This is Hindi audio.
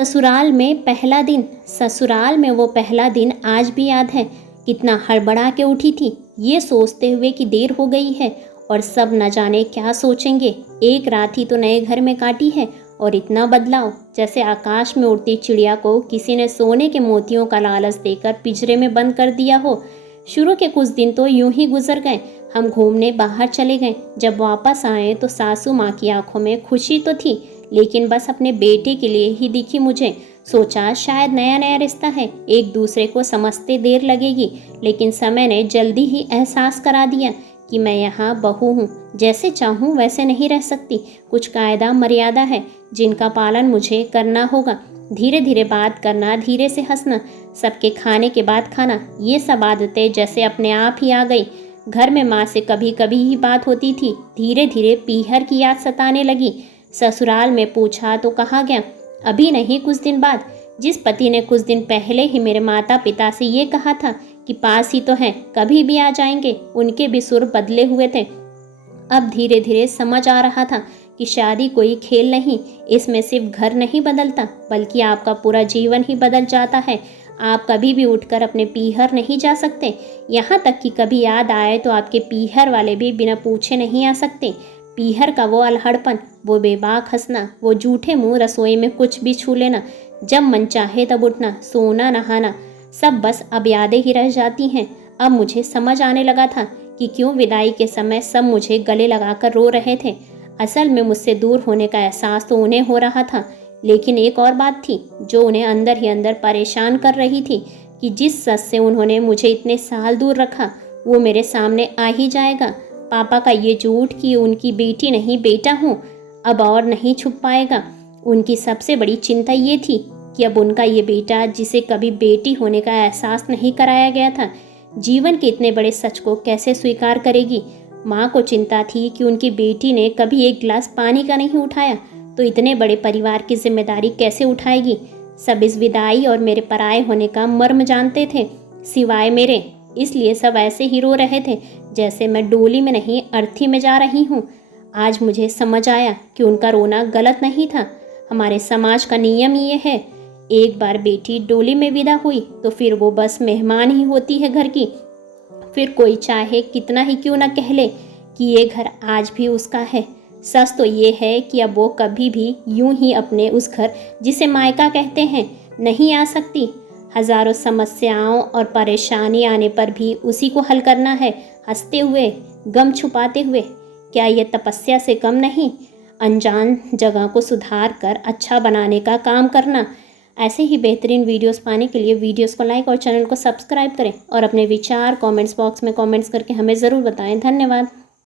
ससुराल में पहला दिन। ससुराल में वो पहला दिन आज भी याद है। कितना हड़बड़ा के उठी थी, ये सोचते हुए कि देर हो गई है और सब न जाने क्या सोचेंगे। एक रात ही तो नए घर में काटी है और इतना बदलाव, जैसे आकाश में उड़ती चिड़िया को किसी ने सोने के मोतियों का लालच देकर पिंजरे में बंद कर दिया हो। शुरू के कुछ दिन तो यूं ही गुजर गए। हम घूमने बाहर चले गए। जब वापस आए तो सासू माँ की आंखों में खुशी तो थी, लेकिन बस अपने बेटे के लिए ही दिखी मुझे। सोचा शायद नया नया रिश्ता है, एक दूसरे को समझते देर लगेगी, लेकिन समय ने जल्दी ही एहसास करा दिया कि मैं यहाँ बहू हूँ। जैसे चाहूँ वैसे नहीं रह सकती। कुछ कायदा मर्यादा है जिनका पालन मुझे करना होगा। धीरे धीरे बात करना, धीरे से हंसना, सबके खाने के बाद खाना, ये सब आदतें जैसे अपने आप ही आ गई। घर में माँ से कभी कभी ही बात होती थी। धीरे धीरे पीहर की याद सताने लगी। ससुराल में पूछा तो कहा गया अभी नहीं, कुछ दिन बाद। जिस पति ने कुछ दिन पहले ही मेरे माता पिता से ये कहा था कि पास ही तो हैं, कभी भी आ जाएंगे, उनके भी सुर बदले हुए थे। अब धीरे धीरे समझ आ रहा था कि शादी कोई खेल नहीं, इसमें सिर्फ घर नहीं बदलता बल्कि आपका पूरा जीवन ही बदल जाता है। आप कभी भी उठकर अपने पीहर नहीं जा सकते, यहाँ तक कि कभी याद आए तो आपके पीहर वाले भी बिना पूछे नहीं आ सकते। पीहर का वो अल्हड़पन, वो बेबाक हंसना, वो जूठे मुंह रसोई में कुछ भी छू लेना, जब मन चाहे तब उठना, सोना नहाना, सब बस अब यादें ही रह जाती हैं। अब मुझे समझ आने लगा था कि क्यों विदाई के समय सब मुझे गले लगाकर रो रहे थे। असल में मुझसे दूर होने का एहसास तो उन्हें हो रहा था, लेकिन एक और बात थी जो उन्हें अंदर ही अंदर परेशान कर रही थी कि जिस सच से उन्होंने मुझे इतने साल दूर रखा वो मेरे सामने आ ही जाएगा। पापा का ये झूठ कि उनकी बेटी नहीं बेटा हूँ अब और नहीं छुप पाएगा। उनकी सबसे बड़ी चिंता ये थी कि अब उनका ये बेटा, जिसे कभी बेटी होने का एहसास नहीं कराया गया था, जीवन के इतने बड़े सच को कैसे स्वीकार करेगी। माँ को चिंता थी कि उनकी बेटी ने कभी एक गिलास पानी का नहीं उठाया तो इतने बड़े परिवार की जिम्मेदारी कैसे उठाएगी। सब इस विदाई और मेरे पराये होने का मर्म जानते थे, सिवाय मेरे। इसलिए सब ऐसे ही रो रहे थे जैसे मैं डोली में नहीं अर्थी में जा रही हूँ। आज मुझे समझ आया कि उनका रोना गलत नहीं था। हमारे समाज का नियम ये है, एक बार बेटी डोली में विदा हुई तो फिर वो बस मेहमान ही होती है घर की। फिर कोई चाहे कितना ही क्यों ना कह ले कि ये घर आज भी उसका है, सच तो ये है कि अब वो कभी भी यूं ही अपने उस घर, जिसे मायका कहते हैं, नहीं आ सकती। हजारों समस्याओं और परेशानी आने पर भी उसी को हल करना है, हंसते हुए, गम छुपाते हुए। क्या ये तपस्या से कम नहीं? अनजान जगह को सुधार कर अच्छा बनाने का काम करना। ऐसे ही बेहतरीन वीडियोस पाने के लिए वीडियोस को लाइक और चैनल को सब्सक्राइब करें और अपने विचार कमेंट्स बॉक्स में कमेंट्स करके हमें ज़रूर बताएं। धन्यवाद।